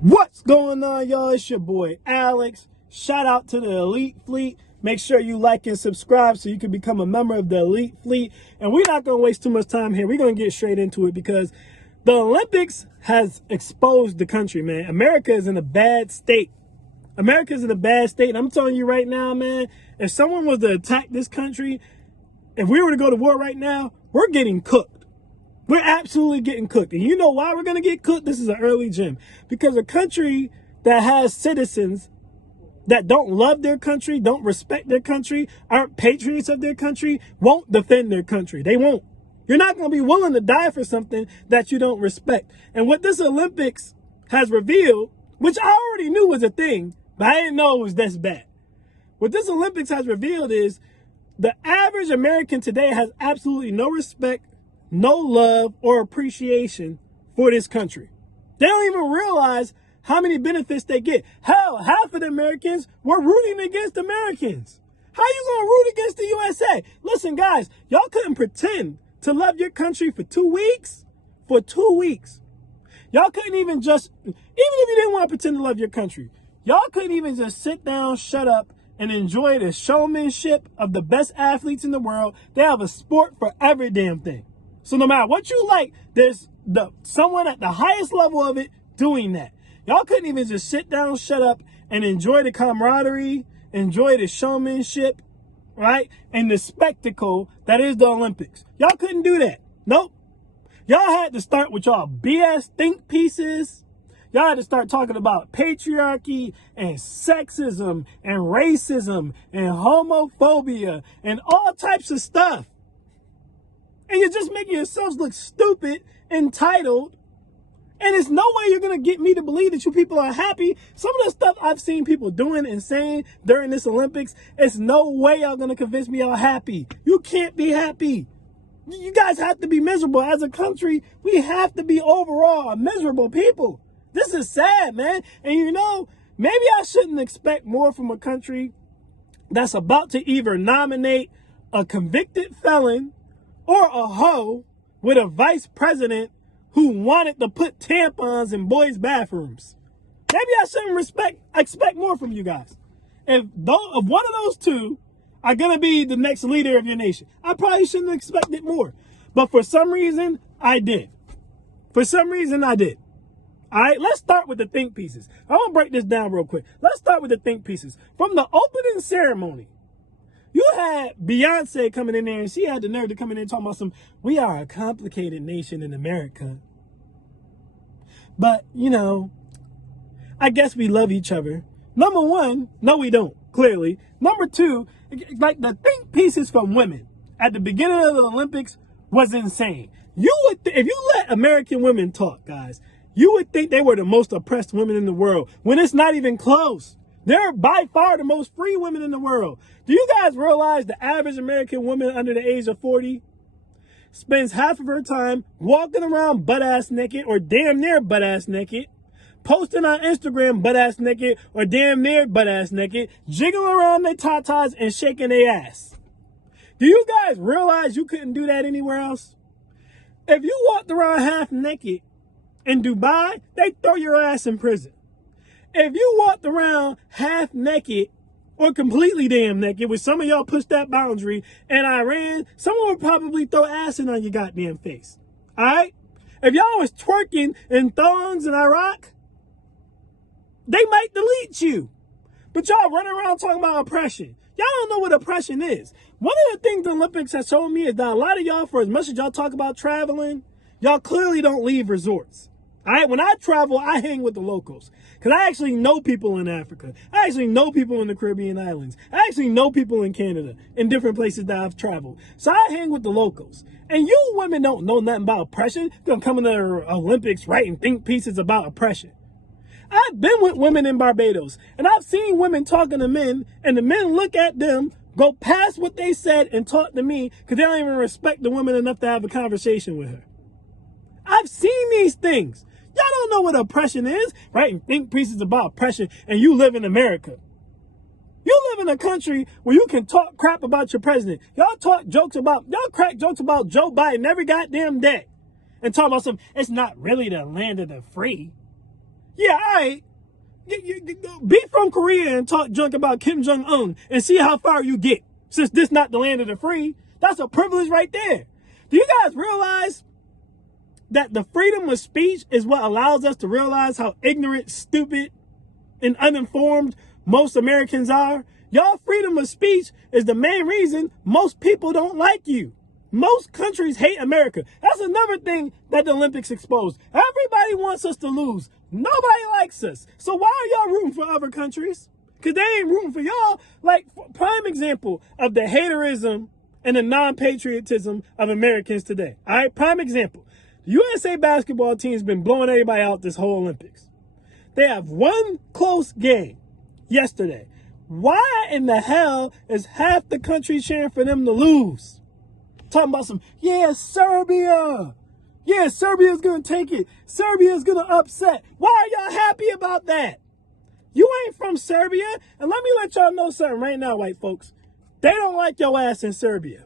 What's going on, y'all? It's your boy Alex. Shout out to the Elite Fleet. Make sure you like and subscribe so you can become a member of the Elite Fleet. And we're not going to waste too much time here. We're going to get straight into it because the Olympics has exposed the country, man. America is in a bad state. America's in a bad state. And I'm telling you right now, man, if someone was to attack this country, if we were to go to war right now, we're getting cooked. We're absolutely getting cooked. And you know why we're going to get cooked? This is an early gem. Because a country that has citizens that don't love their country, don't respect their country, aren't patriots of their country, won't defend their country. They won't. You're not going to be willing to die for something that you don't respect. And what this Olympics has revealed, which I already knew was a thing, but I didn't know it was this bad. What this Olympics has revealed is the average American today has absolutely no respect, no love or appreciation for this country. They don't even realize how many benefits they get. Hell, half of the Americans were rooting against Americans. How you gonna root against the USA? Listen, guys, y'all couldn't pretend to love your country for 2 weeks. For 2 weeks. Y'all couldn't even just, even if you didn't want to pretend to love your country, y'all couldn't even just sit down, shut up, and enjoy the showmanship of the best athletes in the world. They have a sport for every damn thing. So no matter what you like, there's someone at the highest level of it doing that. Y'all couldn't even just sit down, shut up, and enjoy the camaraderie, enjoy the showmanship, right? And the spectacle that is the Olympics. Y'all couldn't do that. Nope. Y'all had to start with y'all BS think pieces. Y'all had to start talking about patriarchy and sexism and racism and homophobia and all types of stuff. And you're just making yourselves look stupid, entitled. And there's no way you're going to get me to believe that you people are happy. Some of the stuff I've seen people doing and saying during this Olympics, it's no way y'all going to convince me y'all happy. You can't be happy. You guys have to be miserable. As a country, we have to be overall a miserable people. This is sad, man. And you know, maybe I shouldn't expect more from a country that's about to either nominate a convicted felon or a hoe with a vice president who wanted to put tampons in boys' bathrooms. Maybe I shouldn't expect more from you guys. If one of those two are going to be the next leader of your nation, I probably shouldn't have expected more. But for some reason, I did. For some reason, I did. All right, let's start with the think pieces. I'm going to break this down real quick. Let's start with the think pieces. From the opening ceremony, you had Beyonce coming in there, and she had the nerve to come in there and talk about we are a complicated nation in America. But, you know, I guess we love each other. Number one, no, we don't, clearly. Number two, like the think pieces from women at the beginning of the Olympics was insane. If you let American women talk, guys, you would think they were the most oppressed women in the world when it's not even close. They're by far the most free women in the world. Do you guys realize the average American woman under the age of 40 spends half of her time walking around butt-ass naked or damn near butt-ass naked, posting on Instagram butt-ass naked or damn near butt-ass naked, jiggling around their tatas and shaking their ass? Do you guys realize you couldn't do that anywhere else? If you walked around half naked in Dubai, they throw your ass in prison. If you walked around half naked or completely damn naked, which some of y'all pushed that boundary, in Iran, someone would probably throw acid on your goddamn face. All right? If y'all was twerking in thongs in Iraq, they might delete you. But y'all running around talking about oppression. Y'all don't know what oppression is. One of the things the Olympics has shown me is that a lot of y'all, for as much as y'all talk about traveling, y'all clearly don't leave resorts. All right, when I travel, I hang with the locals because I actually know people in Africa. I actually know people in the Caribbean islands. I actually know people in Canada, in different places that I've traveled. So I hang with the locals. And you women don't know nothing about oppression. You're going to come in the Olympics writing think pieces about oppression. I've been with women in Barbados, and I've seen women talking to men, and the men look at them, go past what they said, and talk to me because they don't even respect the woman enough to have a conversation with her. I've seen these things. Y'all don't know what oppression is, right? And think pieces about oppression, and you live in America. You live in a country where you can talk crap about your president. Y'all crack jokes about Joe Biden every goddamn day. And talk about it's not really the land of the free. Yeah, all right. Be from Korea and talk junk about Kim Jong-un and see how far you get. Since this not the land of the free, that's a privilege right there. Do you guys realize that the freedom of speech is what allows us to realize how ignorant, stupid, and uninformed most Americans are? Y'all freedom of speech is the main reason most people don't like you. Most countries hate America. That's another thing that the Olympics exposed. Everybody wants us to lose. Nobody likes us. So why are y'all rooting for other countries? Because they ain't rooting for y'all. Like, prime example of the haterism and the non-patriotism of Americans today. All right, prime example. The USA basketball team has been blowing everybody out this whole Olympics. They have one close game yesterday. Why in the hell is half the country cheering for them to lose? Talking about some, yeah, Serbia. Yeah, Serbia's going to take it. Serbia's going to upset. Why are y'all happy about that? You ain't from Serbia. And let me let y'all know something right now, white folks. They don't like your ass in Serbia.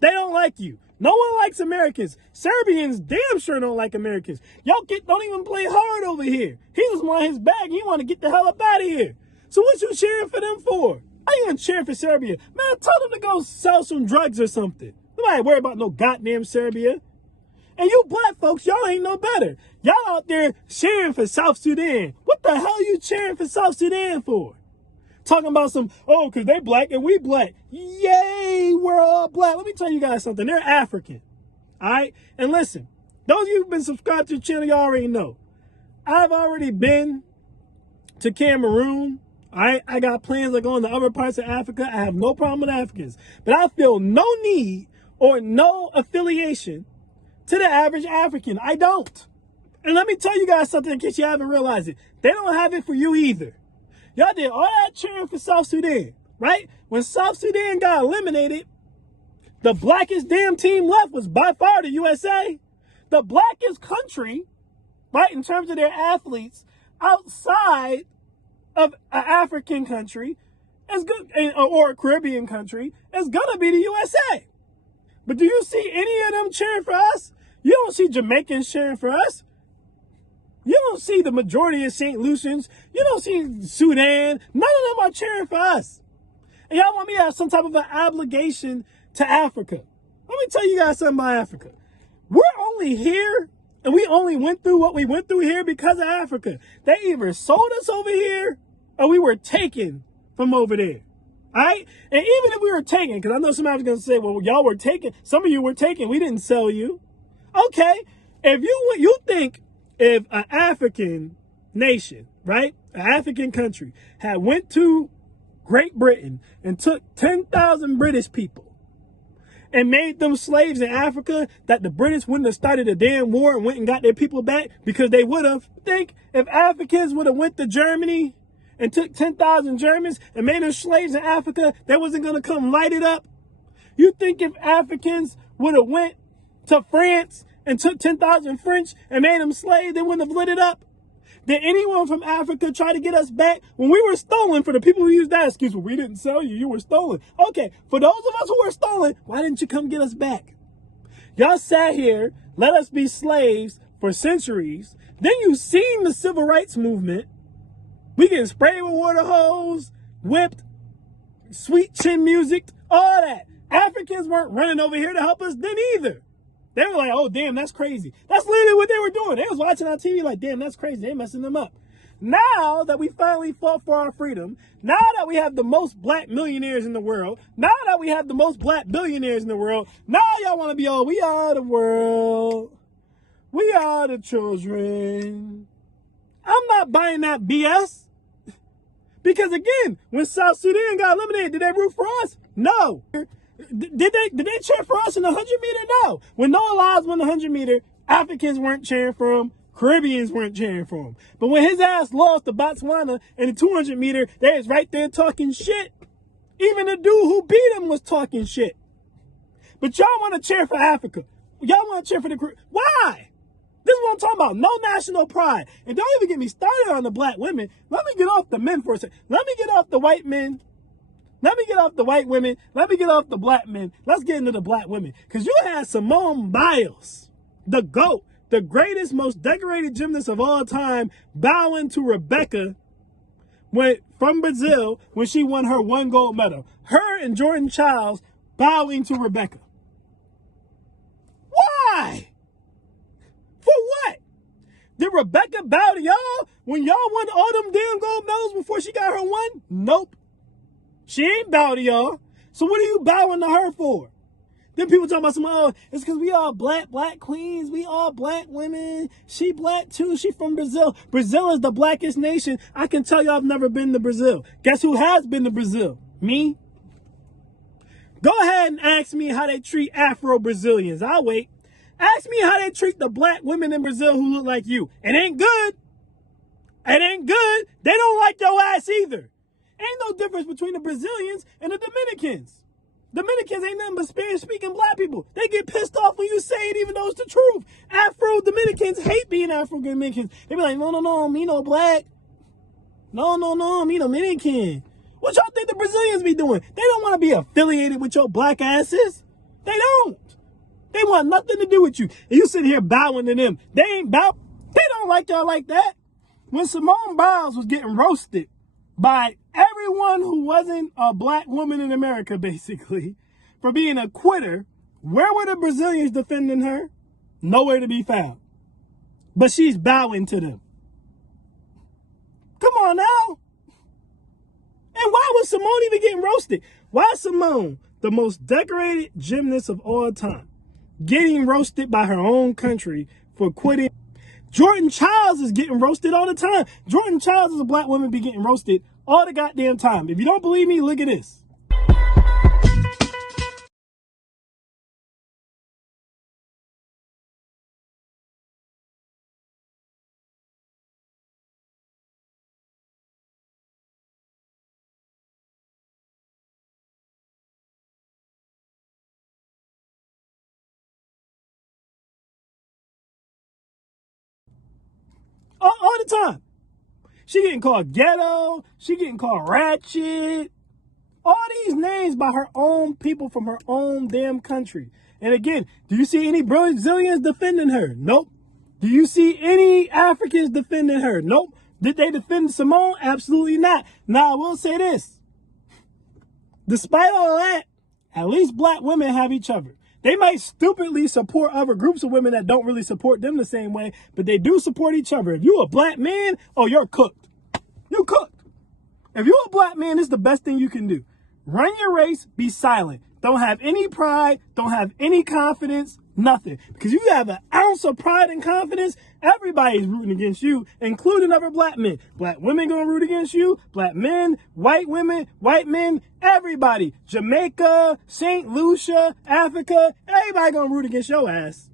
They don't like you. No one likes Americans. Serbians damn sure don't like Americans. Y'all don't even play hard over here. He just want his bag. He want to get the hell up out of here. So what you cheering for them for? I ain't even cheering for Serbia. Man, tell them to go sell some drugs or something. Nobody worry about no goddamn Serbia. And you black folks, y'all ain't no better. Y'all out there cheering for South Sudan. What the hell you cheering for South Sudan for? Talking about some, oh, because they black and we black. Yay, we're all black. Let me tell you guys something. They're African. All right? And listen, those of you who've been subscribed to the channel, you already know. I've already been to Cameroon. All right? I got plans to go in the other parts of Africa. I have no problem with Africans. But I feel no need or no affiliation to the average African. I don't. And let me tell you guys something in case you haven't realized it. They don't have it for you either. Y'all did all that cheering for South Sudan, right? When South Sudan got eliminated, the blackest damn team left was by far the USA. The blackest country, right, in terms of their athletes, outside of an African country, is good, or a Caribbean country, is gonna be the USA. But do you see any of them cheering for us? You don't see Jamaicans cheering for us. You don't see the majority of St. Lucians. You don't see Sudan. None of them are cheering for us. And y'all want me to have some type of an obligation to Africa. Let me tell you guys something about Africa. We're only here, and we only went through what we went through here because of Africa. They either sold us over here, or we were taken from over there. All right? And even if we were taken, because I know somebody's going to say, well, y'all were taken. Some of you were taken. We didn't sell you. Okay. If you think if an African nation, right, an African country, had went to Great Britain and took 10,000 British people and made them slaves in Africa, that the British wouldn't have started a damn war and went and got their people back, because they would have. Think if Africans would have went to Germany and took 10,000 Germans and made them slaves in Africa, they wasn't going to come light it up? You think if Africans would have went to France and took 10,000 French and made them slaves, they wouldn't have lit it up? Did anyone from Africa try to get us back? When we were stolen, for the people who use that excuse, well, we didn't sell you, you were stolen. Okay, for those of us who were stolen, why didn't you come get us back? Y'all sat here, let us be slaves for centuries. Then you seen the civil rights movement. We getting sprayed with water hose, whipped, sweet chin music, all that. Africans weren't running over here to help us then either. They were like, oh, damn, that's crazy. That's literally what they were doing. They was watching on TV like, damn, that's crazy. They messing them up. Now that we finally fought for our freedom, now that we have the most black millionaires in the world, now that we have the most black billionaires in the world, now y'all want to be, oh, we are the world. We are the children. I'm not buying that BS. Because again, when South Sudan got eliminated, did they root for us? No. Did they cheer for us in the 100 meter? No. When Noah Lyles won the 100 meter, Africans weren't cheering for him. Caribbeans weren't cheering for him. But when his ass lost to Botswana in the 200 meter, they was right there talking shit. Even the dude who beat him was talking shit. But y'all want to cheer for Africa. Y'all want to cheer for the Caribbean. Why? This is what I'm talking about. No national pride. And don't even get me started on the black women. Let me get off the men for a second. Let me get off the white men. Let me get off the white women. Let me get off the black men. Let's get into the black women. Because you had Simone Biles, the GOAT, the greatest, most decorated gymnast of all time, bowing to Rebecca from Brazil when she won her 1 gold medal. Her and Jordan Chiles bowing to Rebecca. Why? For what? Did Rebecca bow to y'all when y'all won all them damn gold medals before she got her one? Nope. She ain't bow to y'all. So what are you bowing to her for? Then people talking about oh, it's because we all black queens. We all black women. She black too. She from Brazil. Brazil is the blackest nation. I can tell you I've never been to Brazil. Guess who has been to Brazil? Me. Go ahead and ask me how they treat Afro-Brazilians. I'll wait. Ask me how they treat the black women in Brazil who look like you. It ain't good. It ain't good. They don't like your ass either. Ain't no difference between the Brazilians and the Dominicans. Dominicans ain't nothing but Spanish-speaking black people. They get pissed off when you say it, even though it's the truth. Afro-Dominicans hate being Afro-Dominicans. They be like, no, me no black. No, me Dominican. What y'all think the Brazilians be doing? They don't want to be affiliated with your black asses. They don't. They want nothing to do with you. And you sit here bowing to them. They ain't bow. They don't like y'all like that. When Simone Biles was getting roasted by everyone who wasn't a black woman in America, basically, for being a quitter, where were the Brazilians defending her? Nowhere to be found. But she's bowing to them. Come on now. And why was Simone even getting roasted? Why is Simone, the most decorated gymnast of all time, getting roasted by her own country for quitting? Jordan Chiles is getting roasted all the time. Jordan Chiles is a black woman be getting roasted all the goddamn time. If you don't believe me, look at this. All the time. She getting called ghetto. She getting called ratchet. All these names by her own people from her own damn country. And again, do you see any Brazilians defending her? Nope. Do you see any Africans defending her? Nope. Did they defend Simone? Absolutely not. Now, I will say this. Despite all that, at least black women have each other. They might stupidly support other groups of women that don't really support them the same way, but they do support each other. If you a black man, oh, you're cooked. You cooked. If you're a black man, it's the best thing you can do. Run your race, be silent. Don't have any pride, don't have any confidence, nothing. Because you have an ounce of pride and confidence, everybody's rooting against you, including other black men. Black women gonna root against you, black men, white women, white men, everybody. Jamaica, St. Lucia, Africa, everybody gonna root against your ass.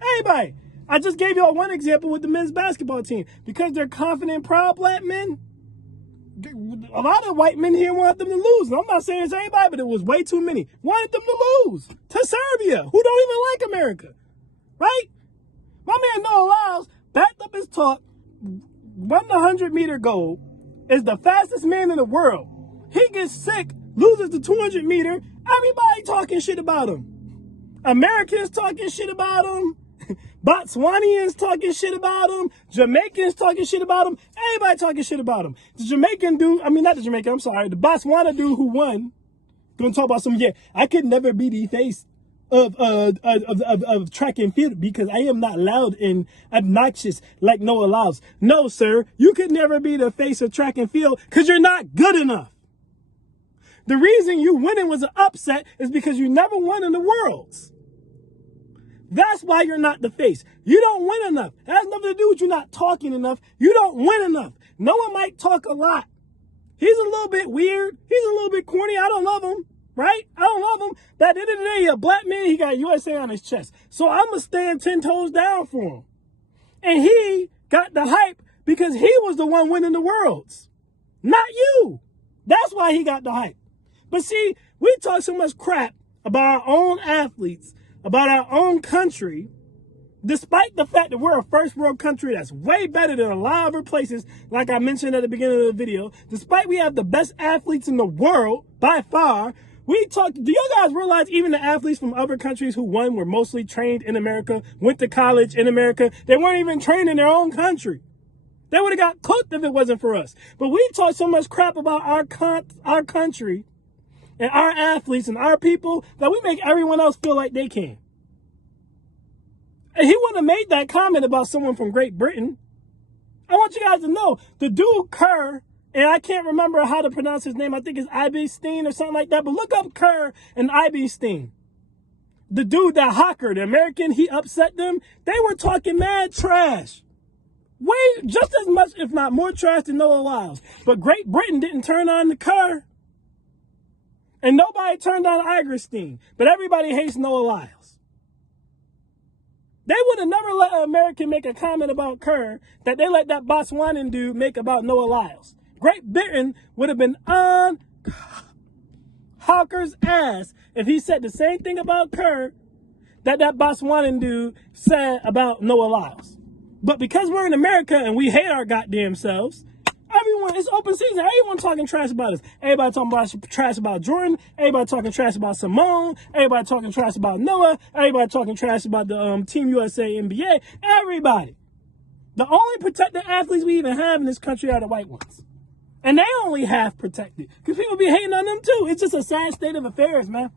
Everybody. I just gave y'all one example with the men's basketball team. Because they're confident, proud black men, a lot of white men here want them to lose. And I'm not saying it's anybody, but it was way too many. Wanted them to lose to Serbia, who don't even like America. Right? My man Noah Lyles backed up his talk, won the 100-meter gold, is the fastest man in the world. He gets sick, loses the 200-meter. Everybody talking shit about him. Americans talking shit about him. Botswanians talking shit about him. Jamaicans talking shit about him. Everybody talking shit about him. The Jamaican dude, not the Jamaican, I'm sorry. The Botswana dude who won, gonna talk about some, I could never be the face of track and field because I am not loud and obnoxious like Noah Lyles. No, sir, you could never be the face of track and field because you're not good enough. The reason you winning was an upset is because you never won in the Worlds. That's why you're not the face. You don't win enough. It has nothing to do with you not talking enough. You don't win enough. Noah might talk a lot. He's a little bit weird. He's a little bit corny. I don't love him, right? I don't love him. But at the end of the day, a black man, he got USA on his chest. So I'm going to stand 10 toes down for him. And he got the hype because he was the one winning the Worlds, not you. That's why he got the hype. But see, we talk so much crap about our own athletes, about our own country, despite the fact that we're a first world country that's way better than a lot of other places, like I mentioned at the beginning of the video, despite we have the best athletes in the world, by far, Do you guys realize even the athletes from other countries who won were mostly trained in America, went to college in America? They weren't even trained in their own country. They would have got cooked if it wasn't for us. But we talk so much crap about our country and our athletes and our people that we make everyone else feel like they can. And he wouldn't have made that comment about someone from Great Britain. I want you guys to know, the dude Kerr, and I can't remember how to pronounce his name. I think it's Eibestein or something like that. But look up Kerr and Eibestein. The dude, that Hocker, the American, he upset them. They were talking mad trash. Way, just as much, if not more trash than Noah Lyles. But Great Britain didn't turn on the Kerr. And nobody turned on Eibestein. But everybody hates Noah Lyles. They would have never let an American make a comment about Kerr that they let that Botswanan dude make about Noah Lyles. Great Britain would have been on Hawker's ass if he said the same thing about Kerr that Botswanan dude said about Noah Lyles. But because we're in America and we hate our goddamn selves, everyone, it's open season. Everyone talking trash about us. Everybody talking about trash about Jordan. Everybody talking trash about Simone. Everybody talking trash about Noah. Everybody talking trash about the Team USA NBA. Everybody. The only protected athletes we even have in this country are the white ones. And they only half protected. Because people be hating on them too. It's just a sad state of affairs, man.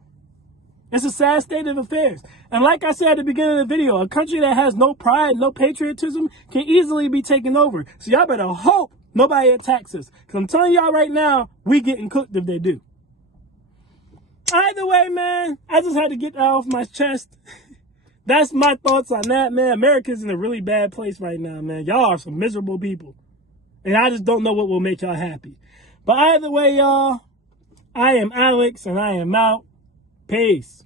It's a sad state of affairs. And like I said at the beginning of the video, a country that has no pride, no patriotism can easily be taken over. So y'all better hope nobody attacks us. Because I'm telling y'all right now, we getting cooked if they do. Either way, man, I just had to get that off my chest. That's my thoughts on that, man. America's in a really bad place right now, man. Y'all are some miserable people. And I just don't know what will make y'all happy. But either way, y'all, I am Alex and I am out. Peace.